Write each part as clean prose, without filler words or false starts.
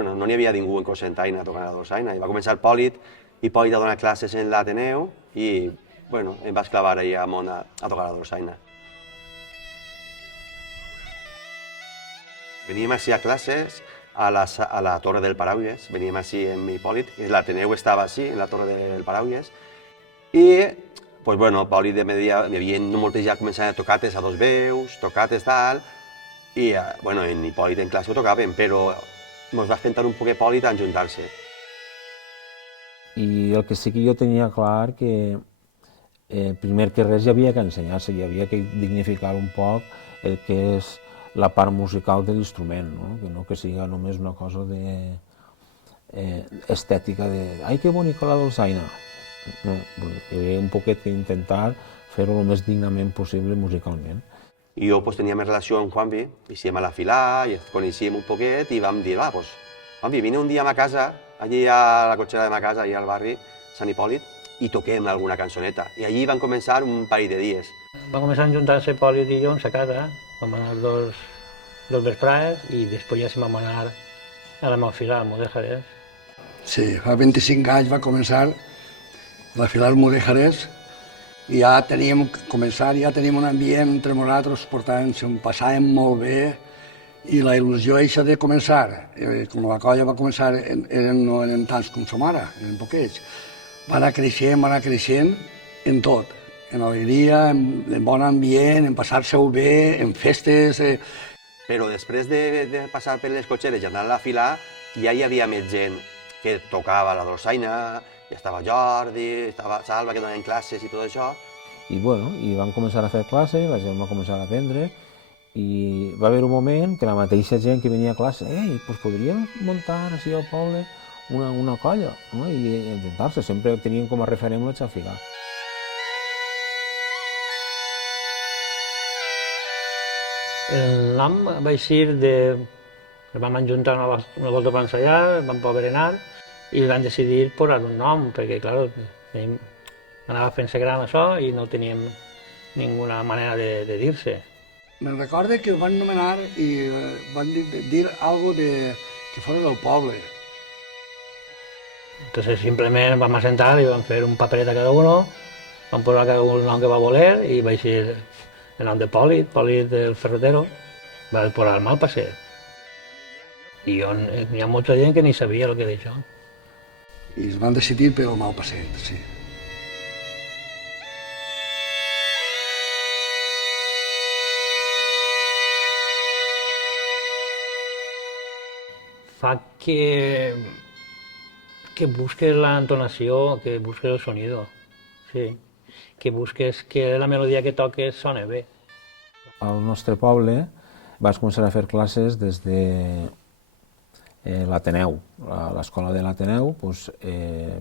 bueno, no n'hi havia ningú en Cocentaina tocant la dolçaina, i va començar Pòlit, i Pòlit a donar classes en l'Ateneu, i bueno, em vaig clavar allà amunt a tocar la dolçaina. Veníem així a classes a la Torre del Paraules, veníem així amb Hipòlit, l'Ateneu estava així, en la Torre del Paraules, i pues, bueno, Pòlit hi havia moltes ja començaven a tocates a dos veus, tocates tal, i bueno, en Hipòlit en classe ho tocaven, però ens va espentar un poquet Pòlit a enjuntar-se. I el que sí que jo tenia clar que primer que res hi havia que ensenyar-se, hi havia que dignificar un poc el que és la part musical de l'instrument, no? Que siga només una cosa estètica de «ai, que bonica la dolçaina». No, hi havia un poquet d'intentar fer-ho el més dignament possible musicalment. I jo pues, tenia més relació amb Juanvi, eixíem a la filà, i ens coneixíem un poquet, i vam dir, va, pues, Juanvi, vine un dia a ma casa, allí a la cotxera de ma casa, allà al barri, Sant Hipòlit, i toquem alguna cançoneta. I allí van començar un parell de dies. Va començar a juntar-se Hipòlit i jo en sa casa, vam anar dos vesprades, i després ja se vam anar a la meva filà, al Mudéjares. Sí, fa 25 anys va començar la filà al Mudéjares, i ja teníem un ambient entre nosaltres, ens ho passàvem molt bé, i la il·lusió eixa de començar, com la colla va començar, no eren tants com som ara, eren poquets, va anar creixent en tot, en alegria, en bon ambient, en passar-se-ho bé, en festes. Però després de passar per les cotxeres i anar a la filà, ja hi havia més gent que tocava la dolçaina, ja estava Jordi, estava Salva, que donaven classes i tot això. I bueno, i van començar a fer classes, la gent va començar a aprendre, i va haver un moment que la mateixa gent que venia a classe, doncs podríem muntar així al poble una colla, no? I ajuntar-se, sempre tenien com a referent la Xafigà. El nom va eixir de... Vam ajuntar una volta per ensenyar, vam poder anar, i van decidir posar un nom, perquè, clar, anava fent-se gran això i no teníem ninguna manera de dir-se. Me'n recordo que ho van nomenar i van dir alguna cosa que fora del poble. Entonces simplement vam assentar i vam fer un paperet a cada uno, vam posar cada un el nom que va voler i va eixir el nom de Pòlit, Pòlit del Ferretero, va posar el Malpasset. I hi ha molta gent que ni sabia el que era això. I es van decidir pel Malpasset, sí. Fa que busques la entonació, que busques el sonido, sí. Que busques que la melodia que toques soni bé. Al nostre poble vaig començar a fer classes des de l'Ateneu. A l'escola de l'Ateneu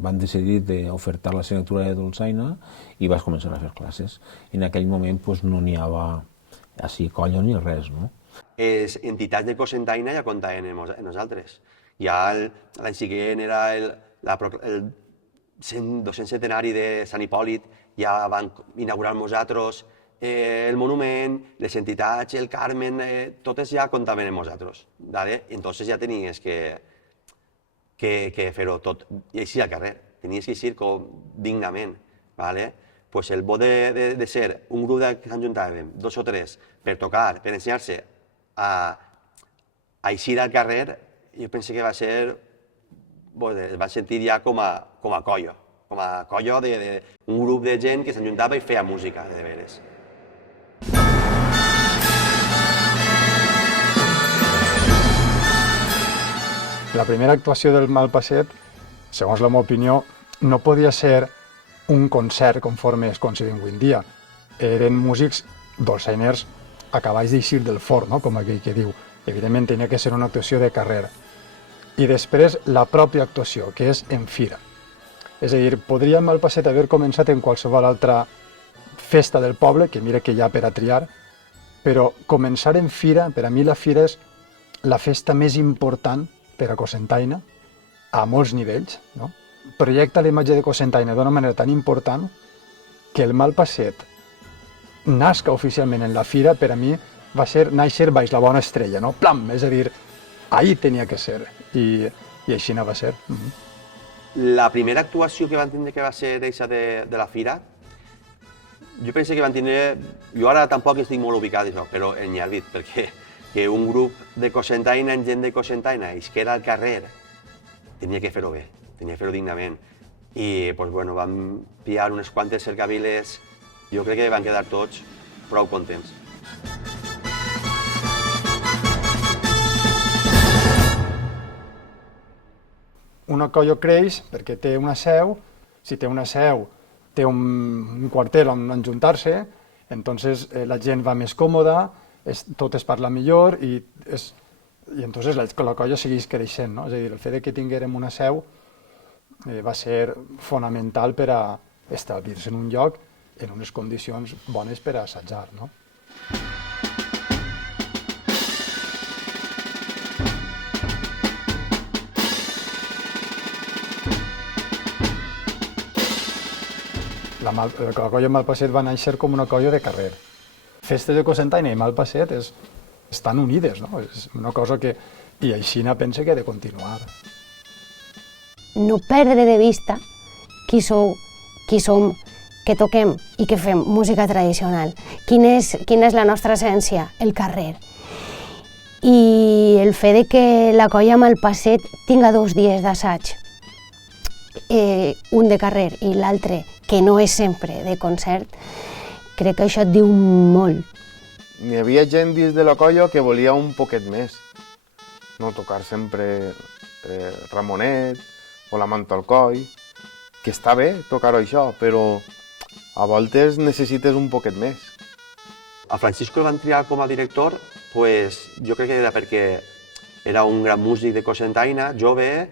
van decidir d'ofertar l'assignatura de dolçaina i vaig començar a fer classes. I en aquell moment no n'hi havia així colla ni res, no? Les entitats de Cocentaina ja comptaven amb nosaltres. Ja l'any següent era el 200 centenari de Sant Hipòlit, ja van inaugurar amb nosaltres el monument, les entitats, el Carmen, totes ja comptaven amb nosaltres. Entonces ja tenies que fer-ho tot, i així al carrer, tenies que eixir dignament. Pues el bo de ser un grup que s'enjuntàvem, 2 o 3, per tocar, per ensenyar-se a eixir al carrer, jo penso que va ser, es va sentir ja com a colla, d'un grup de gent que s'enjuntava i feia música, de veres. La primera actuació del Malpasset, segons la meva opinió, no podia ser un concert conforme es concedeix avui en dia. Eren músics dolçainers acabats d'eixir del forn, com aquell que diu. Evidentment tenia que ser una actuació de carrera. I després la pròpia actuació, que és en fira. És a dir, podria el Malpasset haver començat en qualsevol altra festa del poble, que mira que hi ha per a triar, però començar en fira, per a mi la fira és la festa més important per a Cocentaina, a molts nivells, no? Projecta la imatge de Cocentaina d'una manera tan important que el Malpasset nasca oficialment en la fira, per a mi va ser néixer baix la bona estrella, no? Plam! És a dir, ahí tenia que ser, i així va ser. La primera actuació que van tindre, que va ser eixa de la fira, jo penso que van tindre... Jo ara tampoc estic molt ubicat, això, però en Nyarbit, perquè que un grup de Cocentaina, en gent de Cocentaina, isquera al carrer, tenia que fer-ho bé, tenia que fer-ho dignament. I doncs, bueno, vam pillar unes quantes cercaviles, jo crec que van quedar tots prou contents. Una colla creix perquè té una seu, si té una seu té un quarter on ajuntar-se, entonces la gent va més còmoda, tot es parla millor i entonces la colla segueix creixent, no? És a dir, el fet que tinguérem una seu va ser fonamental per a establir-se en un lloc en unes condicions bones per a assajar, no? La colla Malpasset va néixer com una colla de carrer. Festes de Cocentaina i Malpasset estan unides, no? És una cosa que... I així pensa que ha de continuar. No perdre de vista qui som, que toquem i que fem música tradicional. Quina és la nostra essència? El carrer. I el fet de que la colla Malpasset tinga 2 dies d'assaig, un de carrer i l'altre, que no és sempre de concert, crec que això et diu molt. N'hi havia gent dins de la colla que volia un poquet més. No tocar sempre Ramonet o la manta al coll, que està bé tocar això, però a voltes necessites un poquet més. A Francisco el van triar com a director, pues, jo crec que era perquè era un gran músic de Cocentaina, jove,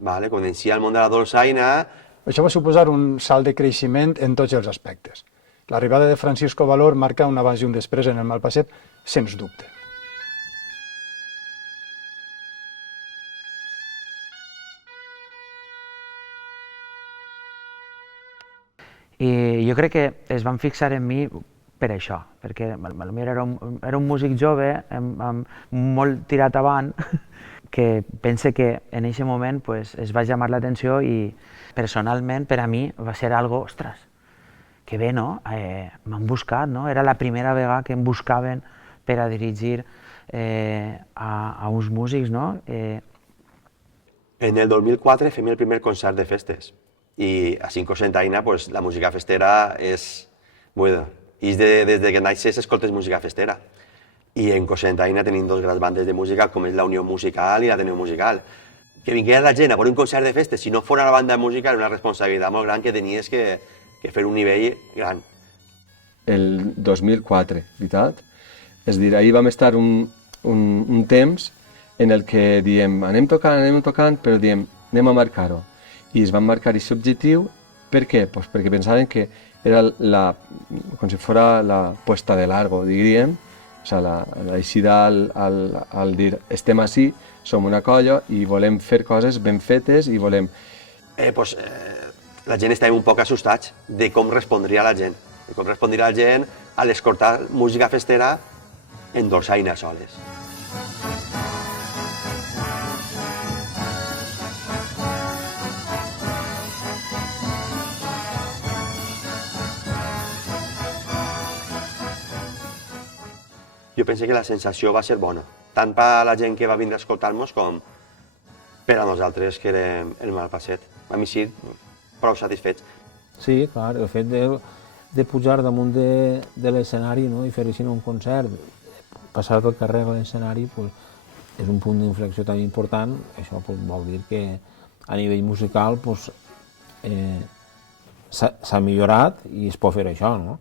coneixia el món de la dolçaina. Això va suposar un salt de creixement en tots els aspectes. L'arribada de Francisco Valor marca un abans i un després en el Malpasset, sens dubte. I jo crec que es van fixar en mi per això, perquè potser era un músic jove, molt tirat avant, que pense que en aquest moment es va llamar l'atenció i personalment per a mi va ser algo, ostres, que bé, no? M'han buscat, no? Era la primera vegada que em buscaven per a dirigir a uns músics, no? En el 2004 fem el primer concert de festes i a Cocentaina la música festera és... Des que naixes escoltes música festera. I en Cocentaina tenim 2 grans bandes de música com és la Unió Musical i l'Ateneu Musical. Que vingués la gent a veure un concert de festes, si no fos una banda de música, era una responsabilitat molt gran que tenies que fer un nivell gran. El 2004, veritat? És a dir, ahir vam estar un temps en el que diem anem tocant, però diem anem a marcar-ho. I es van marcar aquest objectiu, per què? Pues perquè pensaven que era com si fos la puesta de largo, diríem, o sigui, l'aixida al dir estem ací, som una colla i volem fer coses ben fetes i volem... La gent estava un poc assustats de com respondria la gent, a l'escoltar música festera en dolçaina soles. Jo penso que la sensació va ser bona, tant per a la gent que va vindre a escoltar-nos com per a nosaltres, que érem el Malpasset. A mi sí, prou satisfets. Sí, clar, el fet de pujar damunt de l'escenari, no? I fer així un concert, passar pel carrer a l'escenari, és un punt d'inflexió tan important. Això vol dir que a nivell musical s'ha millorat i es pot fer això, no?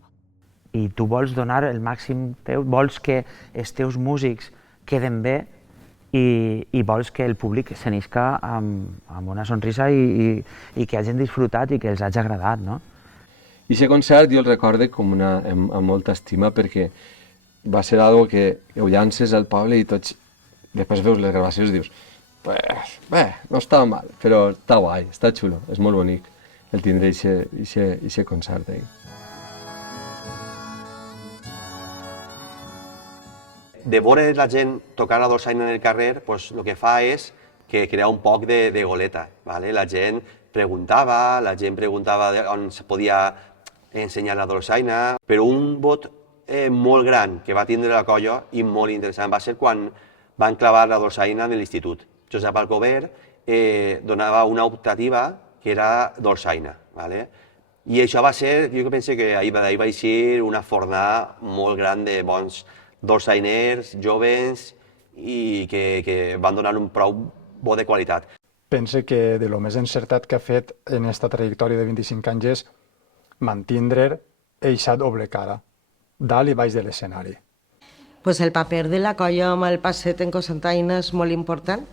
I tu vols donar el màxim teu, vols que els teus músics queden bé i vols que el públic se n'isca amb una sonrisa i que hagin disfrutat i que els hagi agradat, no? I aquest concert jo el recordo amb molta estima perquè va ser algo que ho llances al poble i tots, després veus les gravacions i dius bé, no estava mal, però està guai, està xulo, és molt bonic el tindre aquest concert ahir. De veure la gent tocar la dolçaina en el carrer, pues, el que fa és que crea un poc de goleta. ¿Vale? La gent preguntava on se podia ensenyar la dolçaina, però un vot molt gran que va tindre la colla i molt interessant va ser quan van clavar la dolçaina de l'institut. Josep Alcover donava una optativa que era dolçaina. ¿Vale? I això va ser, jo penso que ahir va eixir una fornada molt gran de bons dolçainers, joves, i que van donar un prou bo de qualitat. Pense que de lo més encertat que ha fet en aquesta trajectòria de 25 anys és mantindre eixa doble cara, dalt i baix de l'escenari. Pues el paper de la colla amb el passet en Cocentaina és molt important,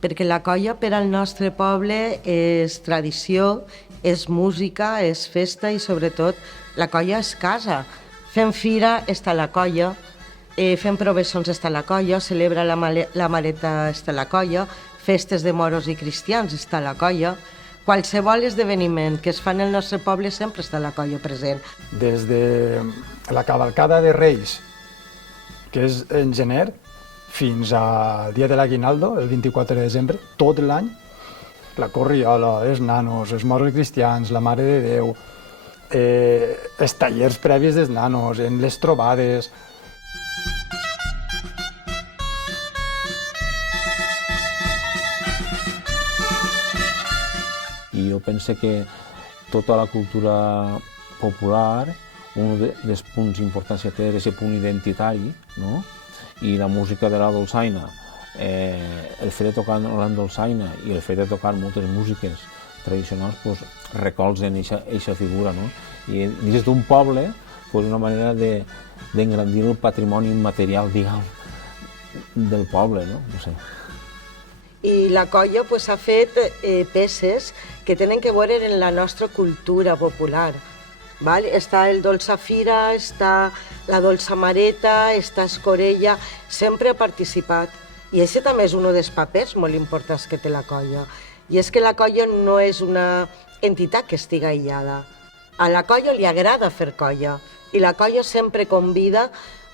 perquè la colla per al nostre poble és tradició, és música, és festa i sobretot la colla és casa. Fem fira, està la colla, fem provessons, està la colla, celebra la Mareta, està la colla, festes de moros i cristians, està la colla. Qualsevol esdeveniment que es fa en el nostre poble sempre està la colla present. Des de la cavalcada de Reis, que és en gener, fins al dia de l'Aguinaldo, el 24 de desembre, tot l'any, la corriola, els nanos, els moros cristians, la Mare de Déu, els tallers previs dels nanos, en les trobades. I jo penso que tota la cultura popular, un dels punts importants que té és aquest punt identitari, no? I la música de la dolçaina, el fet de tocar la dolçaina i el fet de tocar moltes músiques tradicionals pues, recolzen aquesta figura. No? I dins d'un poble pues, una manera d'engrandir el patrimoni immaterial, diguem, del poble. No sé. I la colla pues, ha fet peces que tenen que veure en la nostra cultura popular. Val? Està el Dolça Fira, està la Dolça Mareta, està Escorella, sempre ha participat. I aquest també és un dels papers molt importants que té la colla. I és que la colla no és una entitat que estigui aïllada. A la colla li agrada fer colla i la colla sempre convida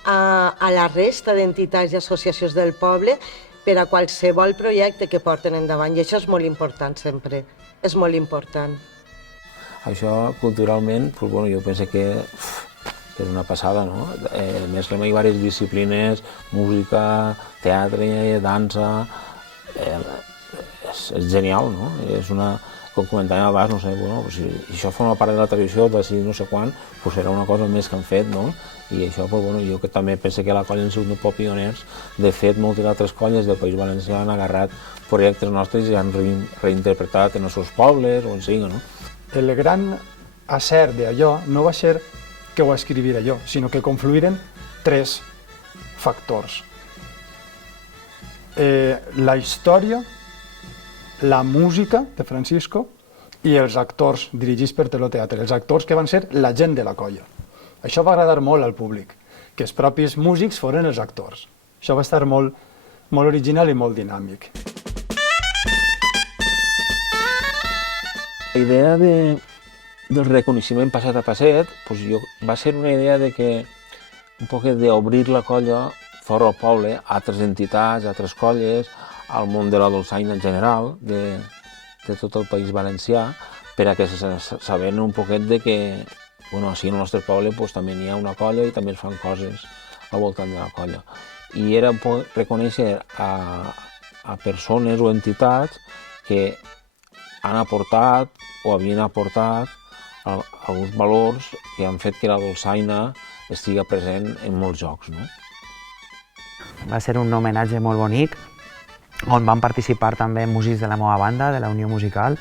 a la resta d'entitats i associacions del poble per a qualsevol projecte que porten endavant. I això és molt important sempre, és molt important. Això, culturalment, pues, bueno, jo penso que és una passada, no? Mesclem diverses disciplines, música, teatre, dansa... És genial, no? És una... Com comentàvem abans, no sé, bueno, si això forma part de la tradició, d'ací no sé quan, pues serà una cosa més que han fet, no? I això, pues, bueno, jo que també penso que la colla han sigut un poc pioners. De fet, moltes altres colles del País Valencià han agarrat projectes nostres i han reinterpretat en els seus pobles o en sigui, no? El gran acert d'allò no va ser que ho escrivira jo, sinó que confluïren tres factors. La història, la música de Francisco i els actors dirigits per Teloteatre, els actors que van ser la gent de la colla. Això va agradar molt al públic, que els propis músics foren els actors. Això va estar molt original i molt dinàmic. La idea del reconeixement passat a passet pues va ser una idea de que un poc d'obrir la colla fora al poble, a altres entitats, a altres colles, al món de la dolçaina en general, de tot el País Valencià, per a que se sabent un poquet de que així en el nostre poble pues, també hi ha una colla i també es fan coses al voltant de la colla. I era un poc reconèixer a persones o entitats que han aportat o havien aportat alguns valors que han fet que la dolçaina estigui present en molts jocs. No? Va ser un homenatge molt bonic, on van participar també músics de la meva banda, de la Unió Musical.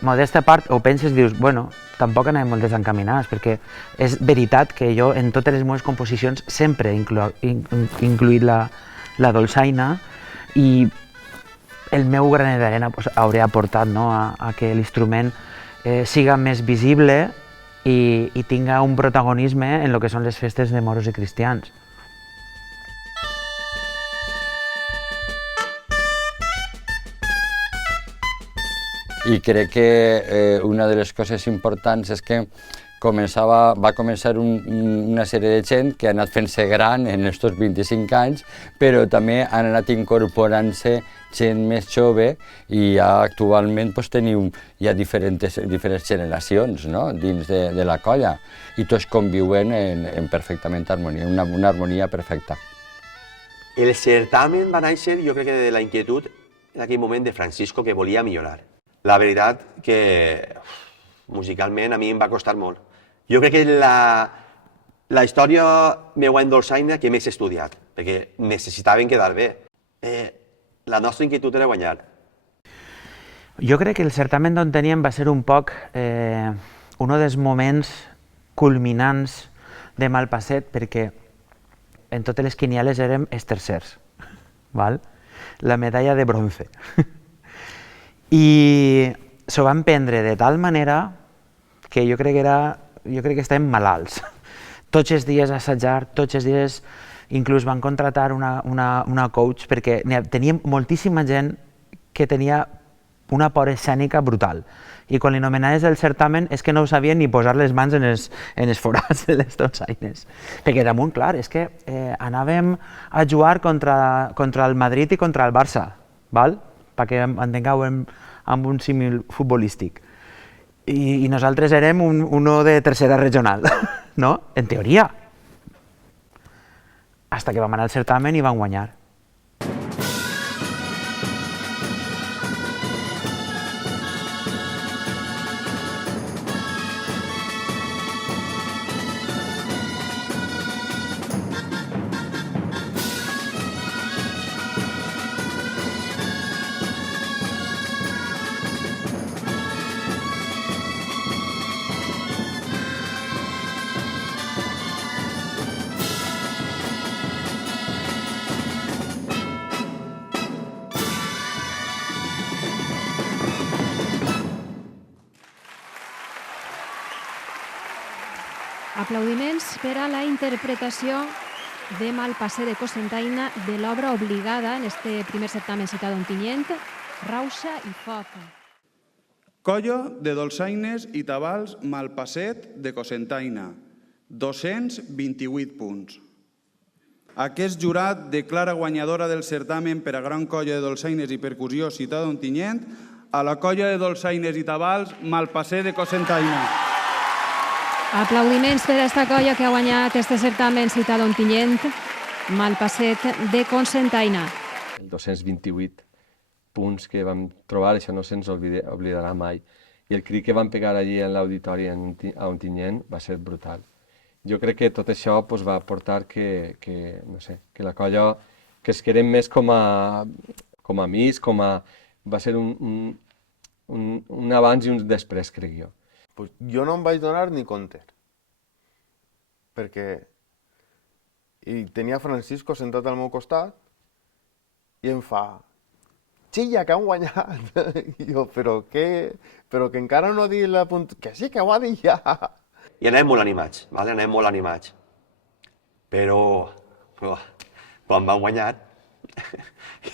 Modesta part, ho penses, dius, bueno, tampoc anem molt desencaminats, perquè és veritat que jo en totes les meves composicions sempre he incluït la dolçaina i el meu granet d'arena hauré aportat a que l'instrument siga més visible i tinga un protagonisme en el que són les festes de moros i cristians. I crec que una de les coses importants és que va començar una sèrie de gent que ha anat fent-se gran en aquests 25 anys, però també han anat incorporant-se gent més jove i ja actualment teniu diferents generacions dins de la colla i tots conviuen en perfectament harmonia, una harmonia perfecta. El certamen va néixer, jo crec que de la inquietud en aquell moment de Francisco, que volia millorar. La veritat que musicalment a mi em va costar molt. Jo crec que la història meua en dolçaina que més he estudiat, perquè necessitaven quedar bé. La nostra inquietud era guanyar. Jo crec que el certamen d'on teníem va ser un poc un dels moments culminants de Malpasset, perquè en totes les quinieles érem els tercers, val? La medalla de bronze. I s'ho van prendre de tal manera que jo crec que estàvem malalts. Tots els dies assajar, tots els dies inclús van contratar una coach perquè teníem moltíssima gent que tenia una por escènica brutal. I quan li nomenaves el certamen és que no sabien ni posar les mans en els forats de les dolçaines. Perquè damunt, clar, és que anàvem a jugar contra el Madrid i contra el Barça, perquè entengueu amb un símil futbolístic. I nosaltres érem uno de tercera regional, no? En teoria. Hasta que vam anar al certamen i vam guanyar. Aplaudiments per a la interpretació de Malpasset de Cocentaina de l'obra obligada en este primer certamen citat d'Ontinyent, Rauxa i Foc. Colla de dolçaines i tabals Malpasset de Cocentaina, 228 punts. Aquest jurat declara guanyadora del certamen per a gran colla de dolçaines i percussió citat d'Ontinyent a la colla de dolçaines i tabals Malpasset de Cocentaina. Aplaudiments per a esta colla que ha guanyat este certamen citat d'Ontinyent, Malpasset de Cocentaina. 228 punts que vam trobar, això no se'ns oblidarà mai. I el crit que vam pegar allí en l'auditori a Ontinyent va ser brutal. Jo crec que tot això va portar que la colla, que es quedem més com a amics, va ser un abans i un després, crec jo. Jo no em vaig donar ni compte, perquè tenia Francisco sentat al meu costat i em fa «Xilla, que han guanyat!» I jo, però que encara no ha dit la punt... Que sí, que ho ha dit ja! I anem molt animats, anem molt animats. Però quan van guanyar,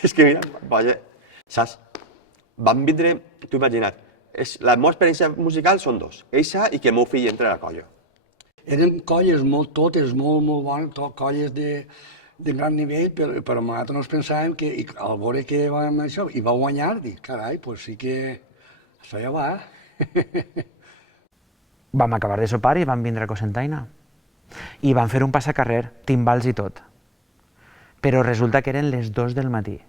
és que mira, vaja, saps? Van vindre, t'ho imagina't, la meva experiència musical són dos, eixa i que el meu fill entre a la colla. Eren colles totes molt bones, colles de gran nivell, però nosaltres no ens pensàvem que al veure que vam això i va guanyar, dic, carai, doncs sí que això ja va. Vam acabar de sopar i vam vindre a Cocentaina. I vam fer un passacarrer, timbals i tot. Però resulta que eren les 2 del matí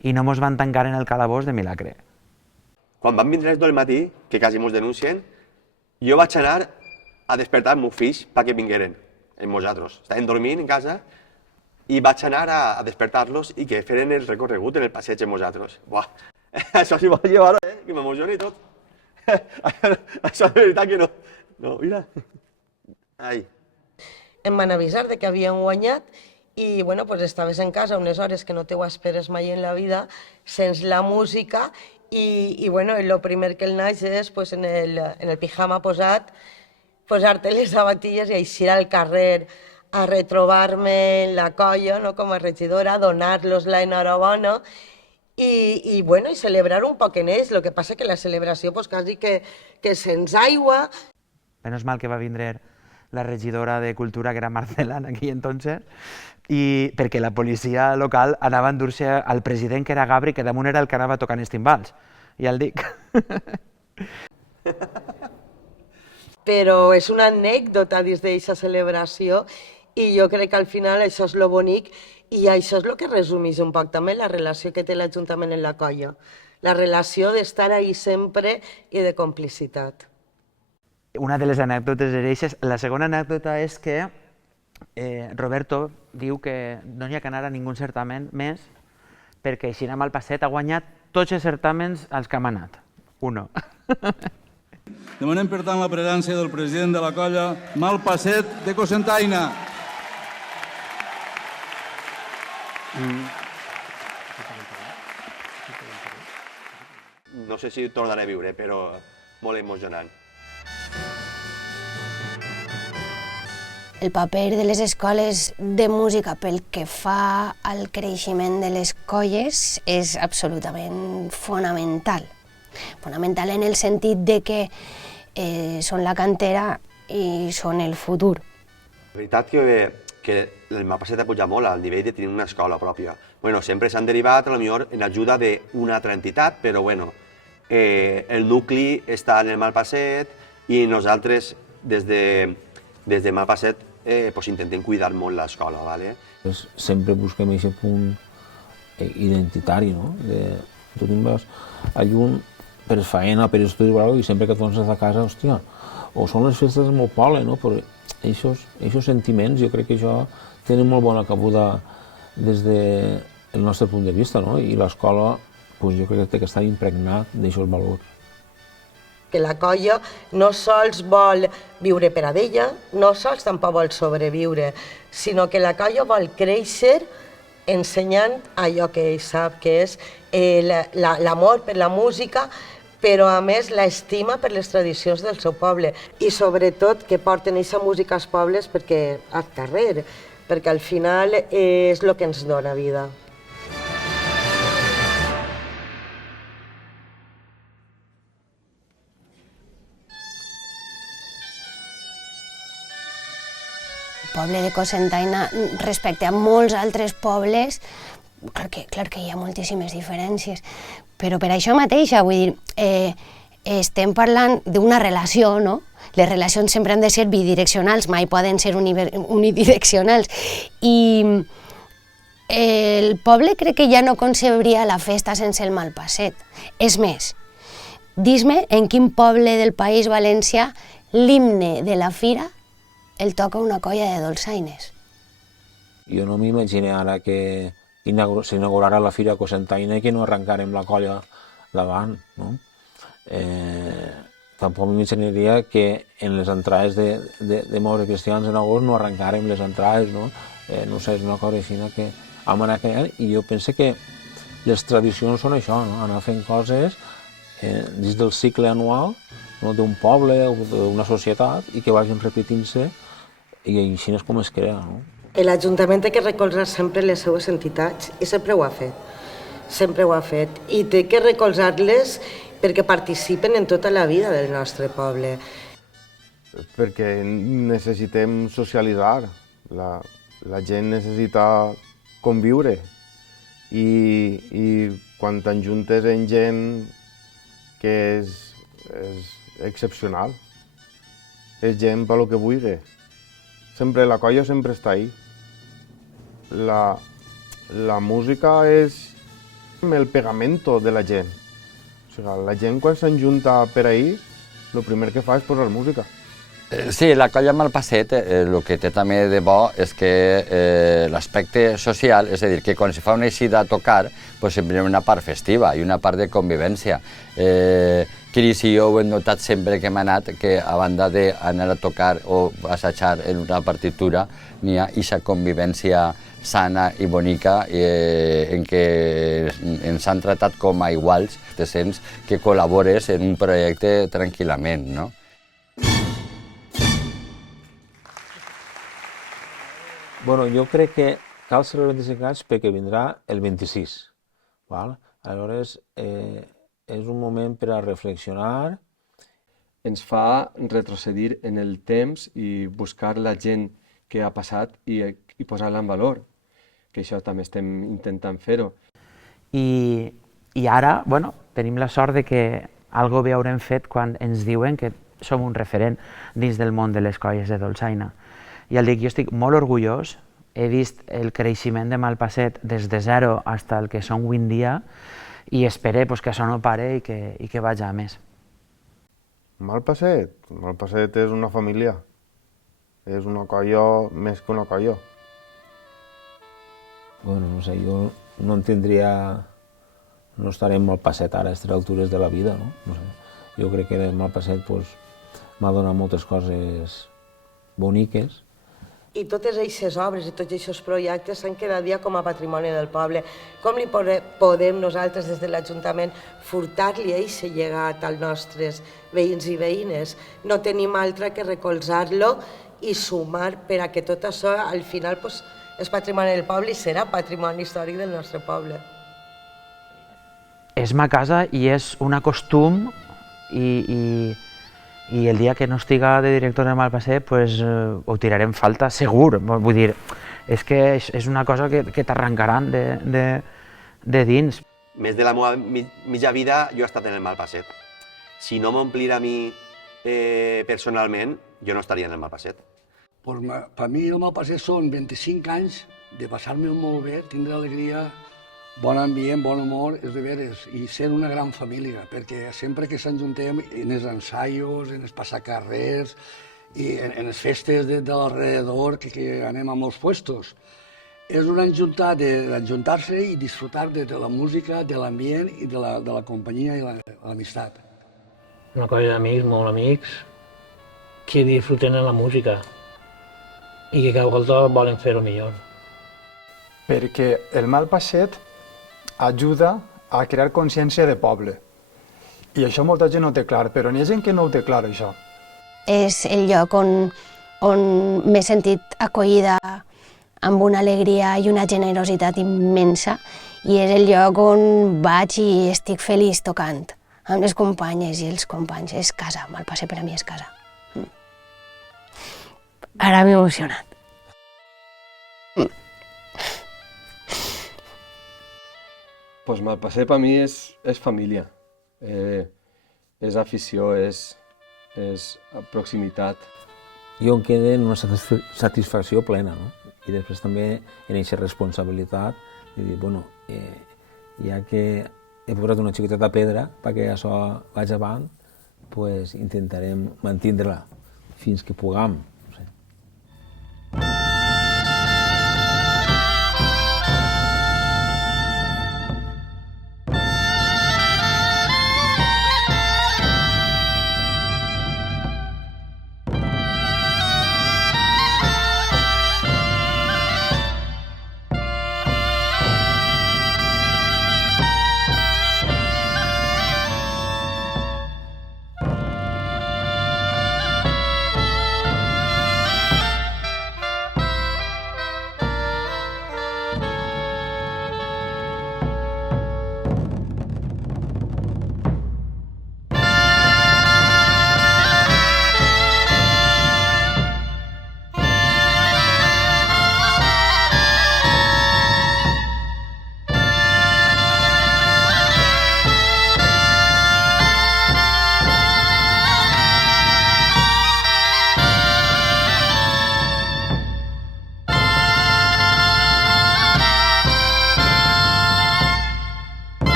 i no mos van tancar en el calabós de Milagre. Quan van vindre les 2 del matí, que quasi mos denuncien, jo vaig anar a despertar els meus fills perquè vingueren amb nosaltres. Estaven dormint en casa i vaig anar a despertar-los i que feren el recorregut en el passeig amb nosaltres. Buah, això s'hi va llevar, que m'emociona i tot. Això de veritat que no. No, mira. Ai. Em van avisar de que havien guanyat i, bueno, pues estaves en casa unes hores que no te ho esperes mai en la vida, sents la música i bueno, el primer que el naix és pues, en el pijama posat, posar-te les sabatilles i eixir al carrer a retrobar-me en la colla, no, com a regidora, donar-los la enhorabona i bueno, i celebrar un poc en ells. El que passa que la celebració pues, quasi que sense aigua. Menos mal que va vindre la regidora de Cultura, que era Marcela en aquell entonces, i perquè la policia local anava a endur-se al president, que era Gabri, que damunt era el que anava tocant els timbals. Ja el dic. Però és una anècdota dins d'aquesta celebració i jo crec que al final això és lo bonic i això és el que resumeix un poc també la relació que té l'Ajuntament en la colla. La relació d'estar ahí sempre i de complicitat. Una de les anècdotes era aquesta. La segona anècdota és que Roberto diu que no hi ha que anar a ningú certamen més perquè així Malpasset ha guanyat tots els certàmens als que hem anat. Uno. Demanem, per tant, la presència del president de la colla, Malpasset de Cocentaina. No sé si ho tornaré a viure, però molt emocionant. El paper de les escoles de música pel que fa al creixement de les colles és absolutament fonamental. Fonamental en el sentit de que són la cantera i són el futur. La veritat que el Malpasset ha pujat molt al nivell de tenir una escola pròpia. Bueno, sempre s'han derivat, potser en ajuda d'una altra entitat, però bueno, el nucli està en el Malpasset i nosaltres des de Malpasset intentem cuidar molt l'escola. Sempre busquem aquest punt identitari, no? Tu te'n vas a llum per feina, per estudi, i sempre que tornes a casa, hòstia, o són les festes del meu poble, no? Però aquests sentiments, jo crec que això tenen molt bona cabuda des del nostre punt de vista, no? I l'escola, jo crec que té que estar impregnat d'aixòs valors. Que la colla no sols vol viure per a d'ella, no sols tampoc vol sobreviure, sinó que la colla vol créixer ensenyant allò que ell sap, que és l'amor per la música, però a més l'estima per les tradicions del seu poble i sobretot que porten aquesta música als pobles al carrer, perquè al final és el que ens dona vida. El poble de Cocentaina, respecte a molts altres pobles, clar que hi ha moltíssimes diferències, però per això mateixa, vull dir, estem parlant d'una relació, no? Les relacions sempre han de ser bidireccionals, mai poden ser unidireccionals. I el poble crec que ja no concebria la festa sense el Malpasset. És més, dis-me en quin poble del País Valencià l'himne de la fira el toca una colla de dolçaines. Jo no m'imagino ara que s'inaugurarà la Fira Cocentaina i que no arrencarem la colla davant, no? Tampoc m'imaginaria que en les entrades de Moure Cristians en agost no arrencarem les entrades, no? No sé, és una cosa així que vam anar creant i jo penso que les tradicions són això, no? Anar fent coses dins del cicle anual d'un poble o d'una societat i que vagin repetint-se i així és com es crea, no? L'Ajuntament té que recolzar sempre les seues entitats i sempre ho ha fet. Sempre ho ha fet. I té que recolzar-les perquè participen en tota la vida del nostre poble. Perquè necessitem socialitzar. La gent necessita conviure. I quan t'enjuntes en gent que és excepcional, és gent per lo que vulgui. Sempre, la colla sempre està ahí. La música és el pegamento de la gent. O sigui, la gent quan s'enjunta per ahí, el primer que fa és posar música. Sí, la colla Malpasset el que té també de bo és que l'aspecte social, és a dir, que quan se fa una eixida a tocar, sempre hi ha una part festiva i una part de convivència. Cris i jo ho hem notat sempre que hem anat, que a banda d'anar a tocar o assajar en una partitura, n'hi ha aquesta convivència sana i bonica en què ens han tratat com a iguals, te sents que col·labores en un projecte tranquil·lament, no? Bueno, jo crec que cal celebrar el 25 anys perquè vindrà el 26. Aleshores, és un moment per a reflexionar ens fa retrocedir en el temps i buscar la gent que ha passat i posar-la en valor, que això també estem intentant fer-ho. I ara, bueno, tenim la sort de que algo bé haurem fet quan ens diuen que som un referent dins del món de les colles de dolçaina. I ja dic, jo estic molt orgullós, he vist el creixement de Malpasset des de zero fins al que som avui en dia i espero que això no pare i que vagi a més. Malpasset és una família, és una colla més que una colla. Bueno, no sé, jo no entendria, no estaré en Malpasset ara a aquestes altures de la vida, no? No sé. Jo crec que Malpasset m'ha donat moltes coses boniques. I totes aquestes obres i tots aquests projectes s'han quedat ja com a patrimoni del poble. Com li podem nosaltres des de l'Ajuntament furtar-li aquest llegat als nostres veïns i veïnes? No tenim altre que recolzar-lo i sumar per a que tot això al final és patrimoni del poble i serà patrimoni històric del nostre poble. És ma casa i és un costum i el dia que no estiga de director de Malpasset ho tirarem falta segur. Vull dir, és que és una cosa que t'arrencaran de dins. Més de la meva mitja vida jo he estat en el Malpasset. Si no m'omplira a mi personalment, jo no estaria en el Malpasset. Per mi el Malpasset són 25 anys de passar-me molt bé, tindre alegria, bon ambient, bon humor, és de veres, i ser una gran família, perquè sempre que s'enjuntem en els ensaios, en els passacarrers i en les festes de l'alrededor, que anem a molts puestos, és una d'ajuntar-se i disfrutar de la música, de l'ambient i de la companyia i l'amistat. Una colla d'amics, molt amics, que disfruten en la música i que cada volta volen fer-ho millor. Perquè el Malpasset ajuda a crear consciència de poble. I això molta gent no ho té clar, però n'hi ha gent que no ho té clar, això. És el lloc on m'he sentit acollida amb una alegria i una generositat immensa i és el lloc on vaig i estic feliç tocant amb les companyes i els companys. És casa, Malpasset per a mi és casa. Ara m'he emocionat. Pues Malpasset per mi és família, és afició, és proximitat. Jo em quedo en una satisfacció plena, no? I després també en aquesta responsabilitat de dir, bueno, ja que he posat una xiqueteta pedra perquè això vagi avant, pues intentarem mantindre-la fins que puguem.